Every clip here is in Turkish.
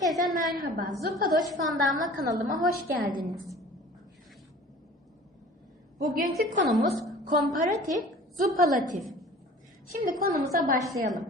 Herkese merhaba. Zupadoş Fondamla kanalıma hoş geldiniz. Bugünkü konumuz komparatif, zupalatif. Şimdi konumuza başlayalım.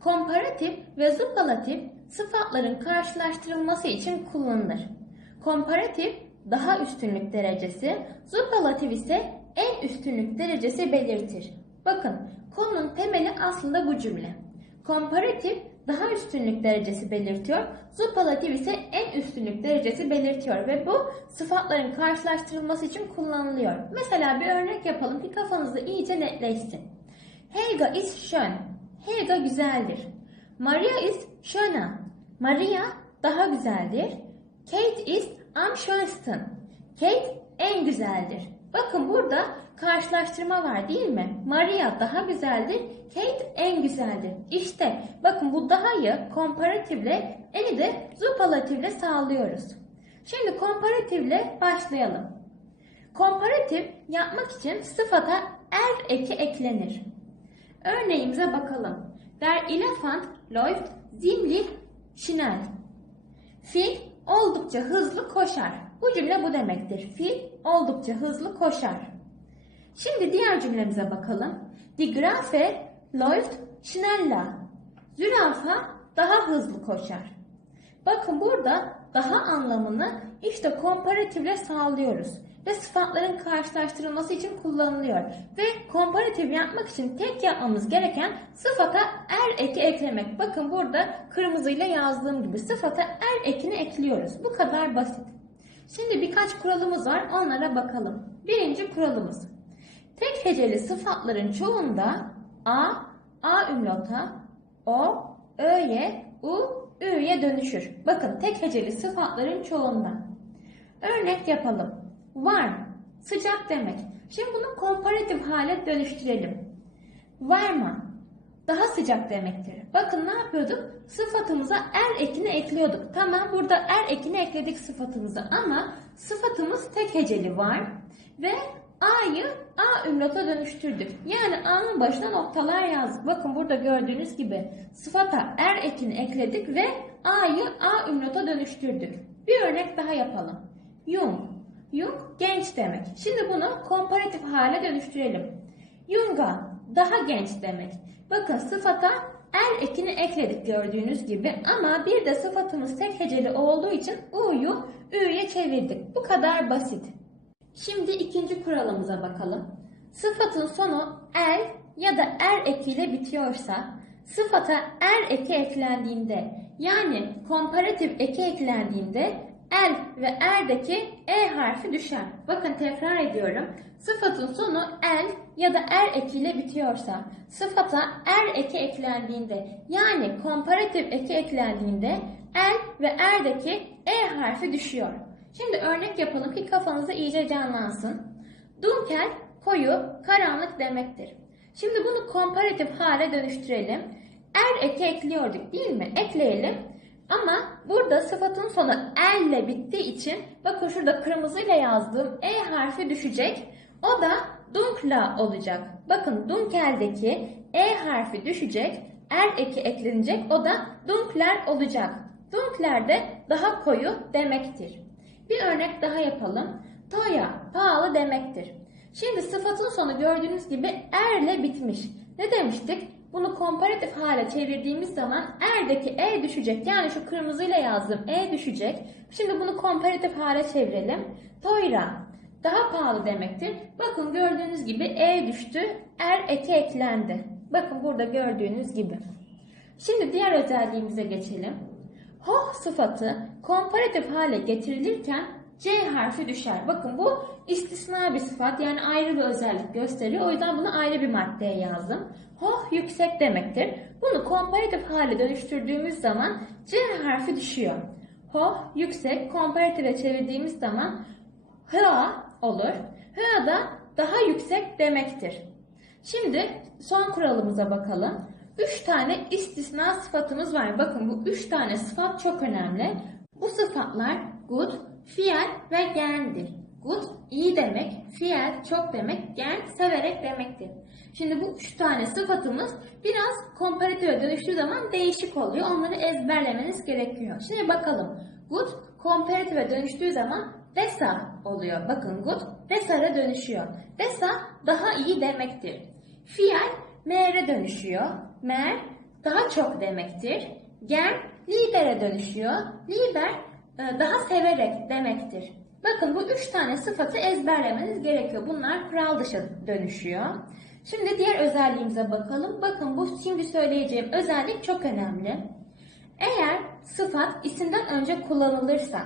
Komparatif ve zupalatif sıfatların karşılaştırılması için kullanılır. Komparatif daha üstünlük derecesi, zupalatif ise en üstünlük derecesi belirtir. Bakın konunun temeli aslında bu cümle. Komparatif daha üstünlük derecesi belirtiyor. Zupalatif ise en üstünlük derecesi belirtiyor ve bu sıfatların karşılaştırılması için kullanılıyor. Mesela bir örnek yapalım ki kafanızda iyice netleşsin. Helga is schön. Helga güzeldir. Maria is schöner. Maria daha güzeldir. Kate is am schönsten. Kate en güzeldir. Bakın burada karşılaştırma var değil mi? Maria daha güzeldir, Kate en güzeldir. İşte bakın bu daha'yı komparatifle, eni de zupalatifle sağlıyoruz. Şimdi komparatifle başlayalım. Komparatif yapmak için sıfata er eki eklenir. Örneğimize bakalım. Der Elefant läuft ziemlich schnell. Fil oldukça hızlı koşar. Bu cümle bu demektir. Fil oldukça hızlı koşar. Şimdi diğer cümlemize bakalım. Die Grafe läuft schneller. Zürafa daha hızlı koşar. Bakın burada daha anlamını işte komparatifle sağlıyoruz. Ve sıfatların karşılaştırılması için kullanılıyor. Ve komparatif yapmak için tek yapmamız gereken sıfata er eki eklemek. Bakın burada kırmızıyla yazdığım gibi sıfata er ekini ekliyoruz. Bu kadar basit. Şimdi birkaç kuralımız var onlara bakalım. Birinci kuralımız. Tek heceli sıfatların çoğunda a, a ümlota, o, ö'ye, u, ü'ye dönüşür. Bakın tek heceli sıfatların çoğunda. Örnek yapalım. Warm, sıcak demek. Şimdi bunu komparatif hale dönüştürelim. Warmer, daha sıcak demektir. Bakın ne yapıyorduk? Sıfatımıza er ekini ekliyorduk. Tamam burada er ekini ekledik sıfatımıza ama sıfatımız tek heceli var ve A'yı A ümlata dönüştürdük. Yani A'nın başına noktalar yazdık. Bakın burada gördüğünüz gibi sıfata er ekini ekledik ve A'yı A ümlata dönüştürdük. Bir örnek daha yapalım. Young. Young genç demek. Şimdi bunu komparatif hale dönüştürelim. Yunga daha genç demek. Bakın sıfata er ekini ekledik gördüğünüz gibi ama bir de sıfatımız tek heceli olduğu için u'yu ü'ye çevirdik. Bu kadar basit. Şimdi ikinci kuralımıza bakalım. Sıfatın sonu el ya da er ekiyle bitiyorsa sıfata er eki eklendiğinde yani komparatif eki eklendiğinde el ve erdeki e harfi düşer. Bakın tekrar ediyorum. Sıfatın sonu el ya da er ekiyle bitiyorsa sıfata er eki eklendiğinde yani komparatif eki eklendiğinde el ve erdeki e harfi düşüyor. Şimdi örnek yapalım ki kafanızda iyice canlansın. Dunkel koyu, karanlık demektir. Şimdi bunu komparatif hale dönüştürelim. Er eki ekliyorduk değil mi? Ekleyelim. Ama burada sıfatın sonu el bittiği için bakın şurada kırmızıyla yazdığım e harfi düşecek. O da dunkla olacak. Bakın dunkeldeki e harfi düşecek. Er eki eklenecek. O da dunkler olacak. Dunkler de daha koyu demektir. Bir örnek daha yapalım. Toya, pahalı demektir. Şimdi sıfatın sonu gördüğünüz gibi er ile bitmiş. Ne demiştik? Bunu komparatif hale çevirdiğimiz zaman erdeki e düşecek. Yani şu kırmızıyla yazdığım e düşecek. Şimdi bunu komparatif hale çevirelim. Toyra, daha pahalı demektir. Bakın gördüğünüz gibi e düştü, er eki eklendi. Bakın burada gördüğünüz gibi. Şimdi diğer özelliğimize geçelim. Hoh sıfatı komparatif hale getirilirken C harfi düşer. Bakın bu istisna bir sıfat yani ayrı bir özellik gösteriyor. O yüzden bunu ayrı bir maddeye yazdım. Hoh yüksek demektir. Bunu komparatif hale dönüştürdüğümüz zaman C harfi düşüyor. Hoh yüksek komparatife çevirdiğimiz zaman hıa olur. Hıa da daha yüksek demektir. Şimdi son kuralımıza bakalım. Üç tane istisna sıfatımız var. Bakın bu üç tane sıfat çok önemli. Bu sıfatlar good, fiil ve gendir. Good iyi demek, fiel çok demek, gern severek demektir. Şimdi bu üç tane sıfatımız biraz komparatife dönüştüğü zaman değişik oluyor. Onları ezberlemeniz gerekiyor. Şimdi bakalım. Good komparatife dönüştüğü zaman desa oluyor. Bakın good desa'ya dönüşüyor. Desa daha iyi demektir. Fiel mer'e dönüşüyor. Mer daha çok demektir. Gern libere dönüşüyor. Liber e, daha severek demektir. Bakın bu üç tane sıfatı ezberlemeniz gerekiyor. Bunlar kural dışı dönüşüyor. Şimdi diğer özelliğimize bakalım. Bakın bu şimdi söyleyeceğim özellik çok önemli. Eğer sıfat isimden önce kullanılırsa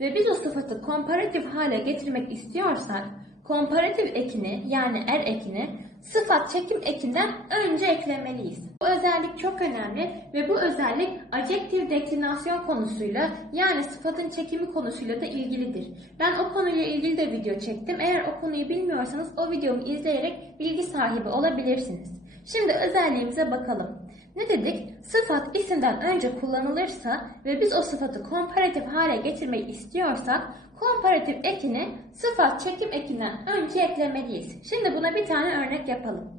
ve biz o sıfatı komparatif hale getirmek istiyorsak komparatif ekini yani er ekini sıfat çekim ekinden önce eklemeliyiz. Bu özellik çok önemli ve bu özellik adjektif deklinasyon konusuyla yani sıfatın çekimi konusuyla da ilgilidir. Ben o konuyla ilgili de video çektim. Eğer o konuyu bilmiyorsanız o videomu izleyerek bilgi sahibi olabilirsiniz. Şimdi özelliğimize bakalım. Ne dedik? Sıfat isimden önce kullanılırsa ve biz o sıfatı komparatif hale getirmeyi istiyorsak komparatif ekini sıfat çekim ekinden önce eklemeliyiz. Şimdi buna bir tane örnek yapalım.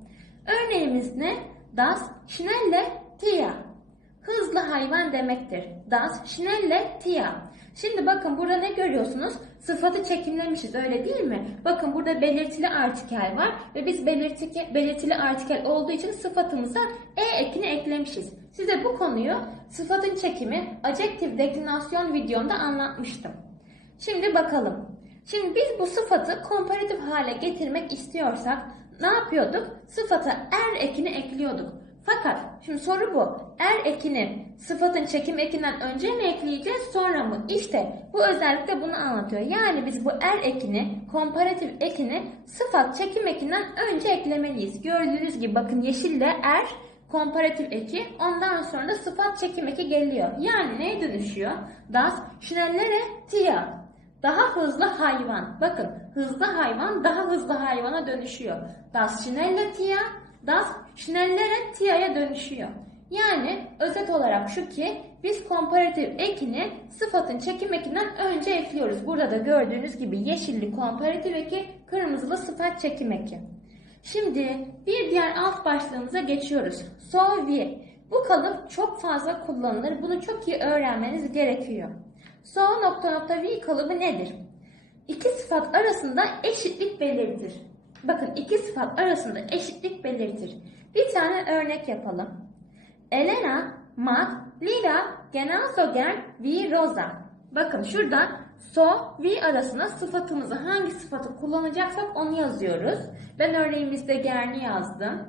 Örneğimiz ne? Das schnelle Tier. Hızlı hayvan demektir. Das schnelle Tier. Şimdi bakın burada ne görüyorsunuz? Sıfatı çekimlemişiz öyle değil mi? Bakın burada belirtili artikel var ve biz belirtili, belirtili artikel olduğu için sıfatımıza e ekini eklemişiz. Size bu konuyu sıfatın çekimi adjektif deklinasyon videomda anlatmıştım. Şimdi bakalım. Şimdi biz bu sıfatı komparatif hale getirmek istiyorsak ne yapıyorduk? Sıfata er ekini ekliyorduk. Fakat şimdi soru bu. Er ekini sıfatın çekim ekinden önce mi ekleyeceğiz sonra mı? İşte bu özellik de bunu anlatıyor. Yani biz bu er ekini, komparatif ekini sıfat çekim ekinden önce eklemeliyiz. Gördüğünüz gibi bakın yeşille er, komparatif eki ondan sonra da sıfat çekim eki geliyor. Yani neye dönüşüyor? Das schnellere Tier. Daha hızlı hayvan. Bakın hızlı hayvan daha hızlı hayvana dönüşüyor. Das schnelle Tier, das schnellere Tier'e dönüşüyor. Yani özet olarak şu ki biz komparatif ekini sıfatın çekim ekinden önce ekliyoruz. Burada da gördüğünüz gibi yeşilli komparatif eki, kırmızılı sıfat çekim eki. Şimdi bir diğer alt başlığımıza geçiyoruz. So we. Bu kalıp çok fazla kullanılır. Bunu çok iyi öğrenmeniz gerekiyor. So nokta nokta we kalıbı nedir? İki sıfat arasında eşitlik belirtir. Bakın iki sıfat arasında eşitlik belirtir. Bir tane örnek yapalım. Elena mag lila genauso gern wie Rosa. Bakın şurada so, we arasına sıfatımızı hangi sıfatı kullanacaksak onu yazıyoruz. Ben örneğimizde gerni yazdım.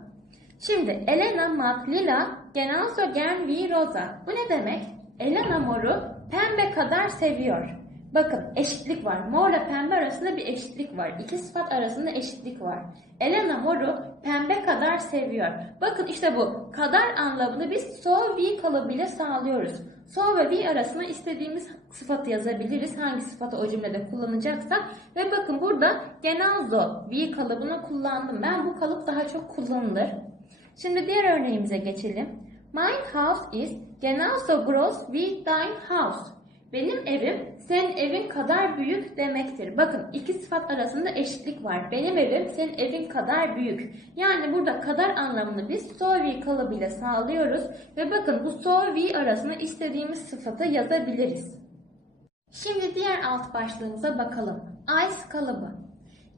Şimdi Elena mag lila genauso gern wie Rosa. Bu ne demek? Elena moru pembe kadar seviyor. Bakın eşitlik var. Morla pembe arasında bir eşitlik var. İki sıfat arasında eşitlik var. Elena moru pembe kadar seviyor. Bakın işte bu kadar anlamını biz so we kalıbıyla sağlıyoruz. So ve we arasında istediğimiz sıfatı yazabiliriz. Hangi sıfatı o cümlede kullanacaksak. Ve bakın burada genauso we kalıbını kullandım. Ben bu kalıp daha çok kullanılır. Şimdi diğer örneğimize geçelim. My house is genauso groß wie dein house. Benim evim senin evin kadar büyük demektir. Bakın iki sıfat arasında eşitlik var. Benim evim senin evin kadar büyük. Yani burada kadar anlamını biz so we kalıbıyla sağlıyoruz. Ve bakın bu so we arasında istediğimiz sıfatı yazabiliriz. Şimdi diğer alt başlığımıza bakalım. Ice kalıbı.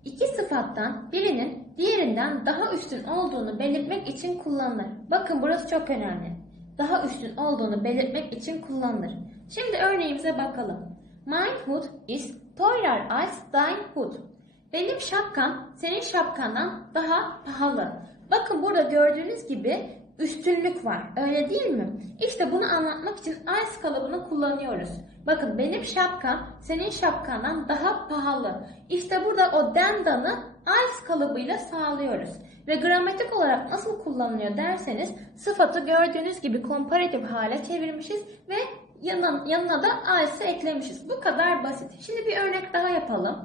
İki sıfattan birinin diğerinden daha üstün olduğunu belirtmek için kullanılır. Bakın burası çok önemli. Daha üstün olduğunu belirtmek için kullanılır. Şimdi örneğimize bakalım. My hood is teurer als dein hood. Benim şapkam senin şapkandan daha pahalı. Bakın burada gördüğünüz gibi üstünlük var. Öyle değil mi? İşte bunu anlatmak için ice kalıbını kullanıyoruz. Bakın benim şapkam senin şapkandan daha pahalı. İşte burada o dendanı ice kalıbıyla sağlıyoruz. Ve gramatik olarak nasıl kullanılıyor derseniz sıfatı gördüğünüz gibi komparatif hale çevirmişiz ve yanına, yanına da ice'ı eklemişiz. Bu kadar basit. Şimdi bir örnek daha yapalım.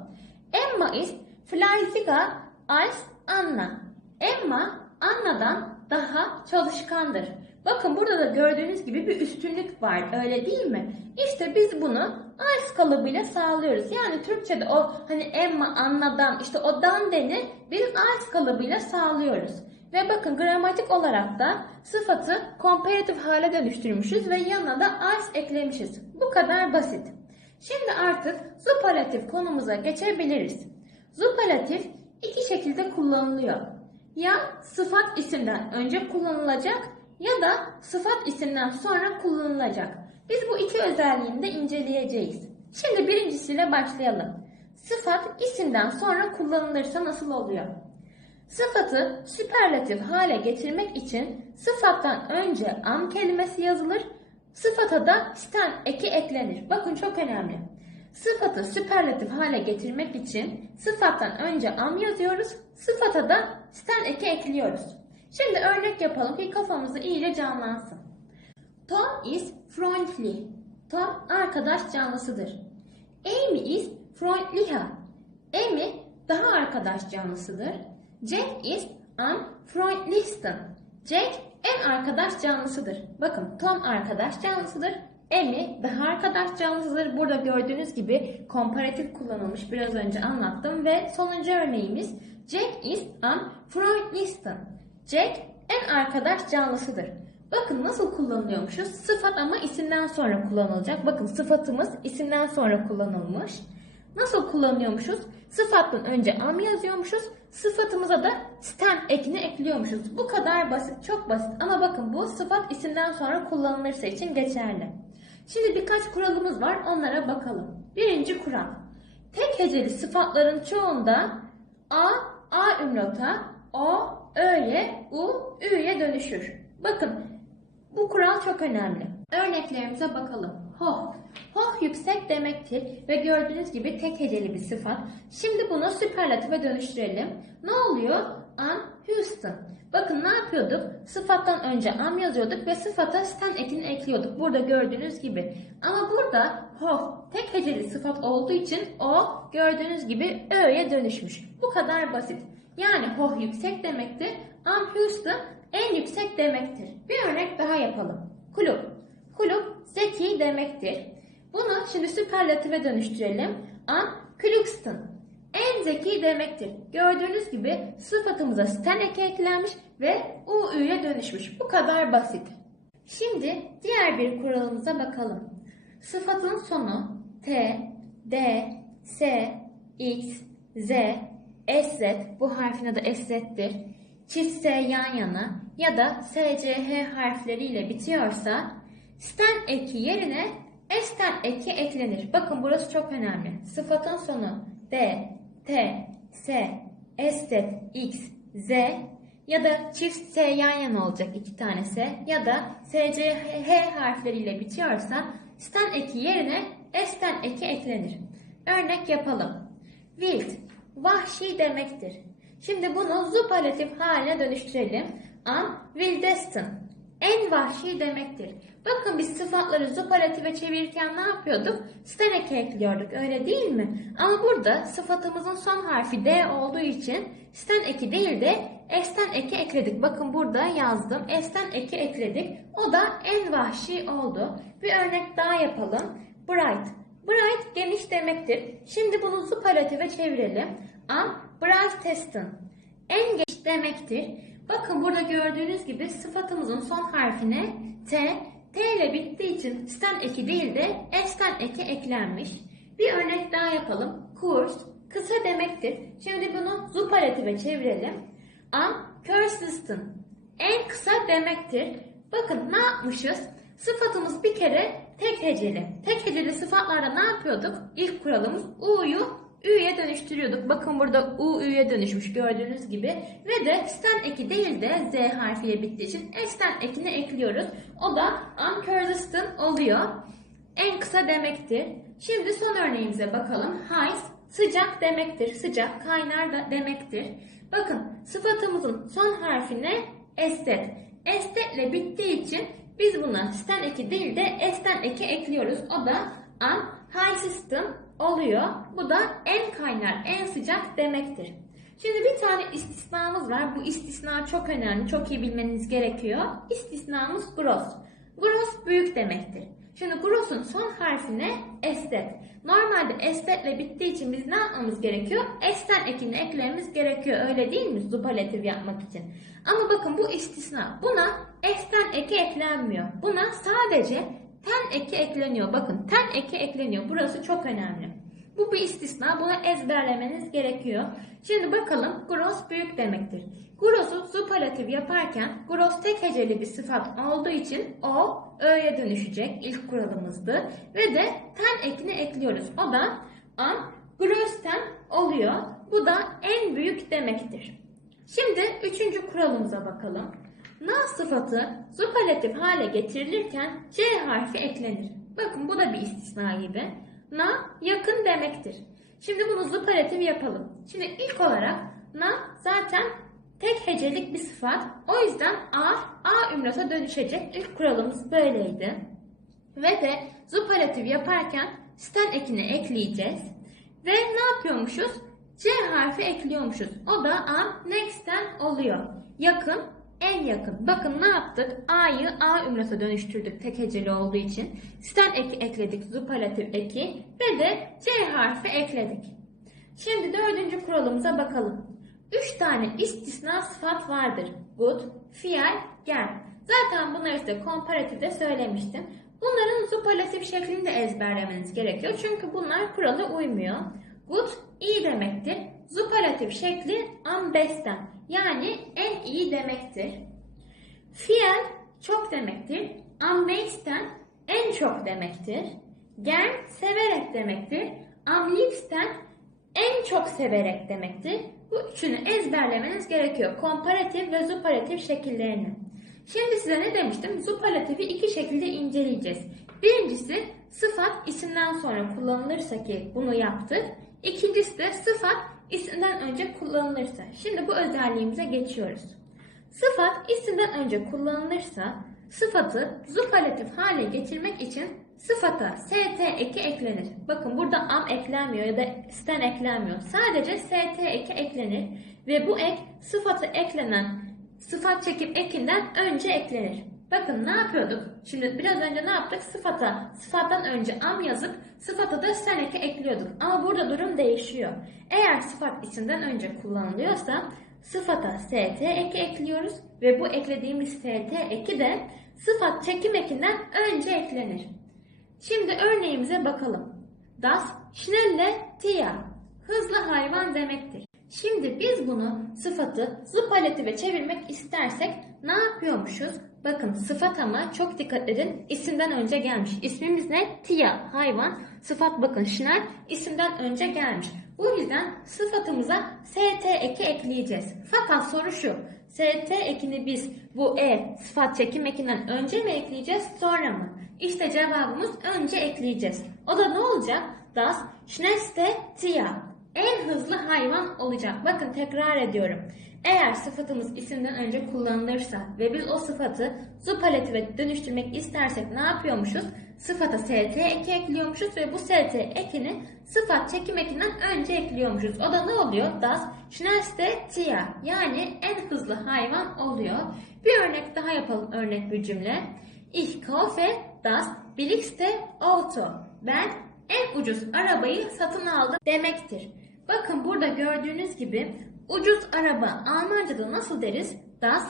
Emma is fleißiger als Anna. Emma Anna'dan daha çalışkandır. Bakın burada da gördüğünüz gibi bir üstünlük var öyle değil mi? İşte biz bunu ice kalıbıyla sağlıyoruz. Yani Türkçe'de o hani emma anladan işte o dan deni biz ice kalıbıyla sağlıyoruz. Ve bakın gramatik olarak da sıfatı komparatif hale dönüştürmüşüz ve yanına da ice eklemişiz. Bu kadar basit. Şimdi artık zupalatif konumuza geçebiliriz. Zupalatif iki şekilde kullanılıyor. Ya sıfat isimden önce kullanılacak ya da sıfat isimden sonra kullanılacak. Biz bu iki özelliğini de inceleyeceğiz. Şimdi birincisiyle başlayalım. Sıfat isimden sonra kullanılırsa nasıl oluyor? Sıfatı süperlatif hale getirmek için sıfattan önce am kelimesi yazılır, sıfata da sten eki eklenir. Bakın çok önemli. Sıfatı süperlatif hale getirmek için sıfattan önce am yazıyoruz, sıfata da sten eki ekliyoruz. Şimdi örnek yapalım ki kafamızı iyice canlansın. Tom is freundly. Tom arkadaş canlısıdır. Amy is freundlicher. Amy daha arkadaş canlısıdır. Jack is unfreundlichsten. Jack en arkadaş canlısıdır. Bakın Tom arkadaş canlısıdır. Amy daha arkadaş canlısıdır. Burada gördüğünüz gibi komparatif kullanılmış. Biraz önce anlattım ve sonuncu örneğimiz Jack is unfreundlichsten. Jack en arkadaş canlısıdır. Bakın nasıl kullanılıyormuşuz? Sıfat ama isimden sonra kullanılacak. Bakın sıfatımız isimden sonra kullanılmış. Nasıl kullanıyormuşuz? Sıfattan önce am yazıyormuşuz. Sıfatımıza da stem ekini ekliyormuşuz. Bu kadar basit, çok basit. Ama bakın bu sıfat isimden sonra kullanılırsa için geçerli. Şimdi birkaç kuralımız var. Onlara bakalım. Birinci kural. Tek heceli sıfatların çoğunda a, a ümlota, o, ö'ye, u, ü'ye dönüşür. Bakın bu kural çok önemli. Örneklerimize bakalım. Hoh. Hoh yüksek demektir ve gördüğünüz gibi tek heceli bir sıfat. Şimdi bunu süperlatife dönüştürelim. Ne oluyor? An Houston. Bakın ne yapıyorduk? Sıfattan önce am yazıyorduk ve sıfata sten ekini ekliyorduk. Burada gördüğünüz gibi. Ama burada hoh tek heceli sıfat olduğu için o gördüğünüz gibi ö'ye dönüşmüş. Bu kadar basit. Yani hoh yüksek demektir. Am Houston en yüksek demektir. Bir örnek daha yapalım. Kulüp. Kulüp zeki demektir. Bunu şimdi süperlatife dönüştürelim. An Klüxten. En zeki demektir. Gördüğünüz gibi sıfatımıza sten eklenmiş ve UÜ'ye dönüşmüş. Bu kadar basit. Şimdi diğer bir kuralımıza bakalım. Sıfatın sonu T, D, S, X, Z, SZ bu harfin adı SZ'dir. Çift S yan yana ya da SCH harfleriyle bitiyorsa sten eki yerine S'ten eki eklenir. Bakın burası çok önemli. Sıfatın sonu D, T, S, S, X, Z ya da çift S yan yana olacak iki tane S ya da S, C, H harfleriyle bitiyorsa sten eki yerine S'ten eki eklenir. Örnek yapalım. Wild, vahşi demektir. Şimdi bunu zupalatif haline dönüştürelim. Am wildesten, en vahşi demektir. Bakın biz sıfatları zupalatife çevirirken ne yapıyorduk? Sten eki ekliyorduk öyle değil mi? Ama burada sıfatımızın son harfi D olduğu için sten eki değil de S'ten eki ekledik. Bakın burada yazdım. S'ten eki ekledik. O da en vahşi oldu. Bir örnek daha yapalım. Bright. Bright geniş demektir. Şimdi bunu zupalatife çevirelim. Am brightesten. En geniş demektir. Bakın burada gördüğünüz gibi sıfatımızın son harfine T, T ile bittiği için sten eki değil de S'ten eki eklenmiş. Bir örnek daha yapalım. Kurs, kısa demektir. Şimdi bunu zupalatife çevirelim. Am, persistent, en kısa demektir. Bakın ne yapmışız? Sıfatımız bir kere tek heceli. Tek heceli sıfatlarda ne yapıyorduk? İlk kuralımız U'yu Ü'ye dönüştürüyorduk. Bakın burada U Ü'ye dönüşmüş gördüğünüz gibi. Ve de sten eki değil de Z harfiyle bittiği için S'ten ekini ekliyoruz. O da unconsistent oluyor. En kısa demektir. Şimdi son örneğimize bakalım. Heiß sıcak demektir. Sıcak kaynar da demektir. Bakın sıfatımızın son harfine estet. Estetle bittiği için biz buna sten eki değil de esten eki ekliyoruz. O da an high system oluyor. Bu da en kaynar, en sıcak demektir. Şimdi bir tane istisnamız var. Bu istisna çok önemli. Çok iyi bilmeniz gerekiyor. İstisnamız gross. Gross büyük demektir. Şimdi gross'un son harfine estet. Normalde estetle bittiği için biz ne yapmamız gerekiyor? Esten ekini eklememiz gerekiyor. Öyle değil mi? Zupalatif yapmak için. Ama bakın bu istisna. Buna esten eki eklenmiyor. Buna sadece ten eki ekleniyor. Bakın ten eki ekleniyor. Burası çok önemli. Bu bir istisna. Bunu ezberlemeniz gerekiyor. Şimdi bakalım gross büyük demektir. Gross'u zupalatif yaparken gross tek heceli bir sıfat olduğu için o ö'ye dönüşecek. İlk kuralımızdı. Ve de ten ekini ekliyoruz. O da an gross'ten oluyor. Bu da en büyük demektir. Şimdi üçüncü kuralımıza bakalım. Na sıfatı zupalatif hale getirilirken C harfi eklenir. Bakın bu da bir istisna gibi. Na yakın demektir. Şimdi bunu zupalatif yapalım. Şimdi ilk olarak na zaten tek hecelik bir sıfat. O yüzden a, a ümlata dönüşecek. İlk kuralımız böyleydi. Ve de zupalatif yaparken sten ekini ekleyeceğiz. Ve ne yapıyormuşuz? C harfi ekliyormuşuz. O da a next'ten oluyor. Yakın, en yakın. Bakın ne yaptık? A'yı A ümlata dönüştürdük tek heceli olduğu için. Sten eki ekledik, zupalatif eki ve de C harfi ekledik. Şimdi dördüncü kuralımıza bakalım. Üç tane istisna sıfat vardır. Good, fiil, gel. Zaten bunları size komparatifde söylemiştim. Bunların zupalatif şeklini de ezberlemeniz gerekiyor. Çünkü bunlar kurala uymuyor. Good, iyi demektir. Zupalatif şekli ambesten yani en iyi demektir. Fiil çok demektir. Amazed'den en çok demektir. Gern severek demektir. Amliebsten en çok severek demektir. Bu üçünü ezberlemeniz gerekiyor. Komparatif ve zuparatif şekillerini. Şimdi size ne demiştim? Zupalatifi iki şekilde inceleyeceğiz. Birincisi sıfat isimden sonra kullanılırsa ki bunu yaptık. İkincisi de sıfat isimden önce kullanılırsa. Şimdi bu özelliğimize geçiyoruz. Sıfat isimden önce kullanılırsa sıfatı zupalatif hale getirmek için sıfata st eki eklenir. Bakın burada am eklenmiyor ya da sten eklenmiyor. Sadece st eki eklenir ve bu ek sıfatı eklenen sıfat çekip ekinden önce eklenir. Bakın ne yapıyorduk? Şimdi biraz önce ne yaptık? Sıfata, sıfattan önce am yazıp sıfata da sen eki ekliyorduk. Ama burada durum değişiyor. Eğer sıfat isimden önce kullanılıyorsa sıfata st eki ekliyoruz ve bu eklediğimiz st eki de sıfat çekim ekinden önce eklenir. Şimdi örneğimize bakalım. Das schnelle Tier. Hızlı hayvan demektir. Şimdi biz bunu sıfatı zupalatife çevirmek istersek ne yapıyormuşuz? Bakın sıfat ama çok dikkat edin isimden önce gelmiş. İsmimiz ne? Tia hayvan. Sıfat bakın schnell isimden önce gelmiş. Bu yüzden sıfatımıza st eki ekleyeceğiz. Fakat soru şu. ST ekini biz bu e sıfat çekim ekinden önce mi ekleyeceğiz sonra mı? İşte cevabımız önce ekleyeceğiz. O da ne olacak? Das schnellste Tier. En hızlı hayvan olacak. Bakın tekrar ediyorum. Eğer sıfatımız isimden önce kullanılırsa ve biz o sıfatı zupalatife dönüştürmek istersek ne yapıyormuşuz? Sıfata st eki ekliyormuşuz ve bu st ekini sıfat çekim ekinden önce ekliyormuşuz. O da ne oluyor? Das schnellste Tier yani en hızlı hayvan oluyor. Bir örnek daha yapalım örnek bir cümle. Ich kaufe das billigste Auto. Ben en ucuz arabayı satın aldım demektir. Bakın burada gördüğünüz gibi ucuz araba Almanca'da nasıl deriz? Das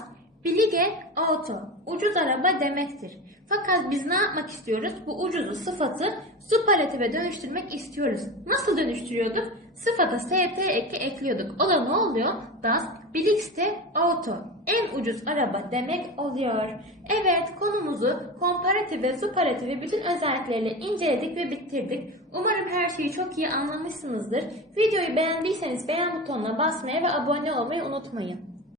billige Auto. Ucuz araba demektir. Fakat biz ne yapmak istiyoruz? Bu ucuzu sıfatı superlatife dönüştürmek istiyoruz. Nasıl dönüştürüyorduk? Sıfata st eki ekliyorduk. O da ne oluyor? Das billigste Auto. En ucuz araba demek oluyor. Evet konumuzu komparatif ve superlatif ve bütün özellikleriyle inceledik ve bitirdik. Umarım her şeyi çok iyi anlamışsınızdır. Videoyu beğendiyseniz beğen butonuna basmayı ve abone olmayı unutmayın.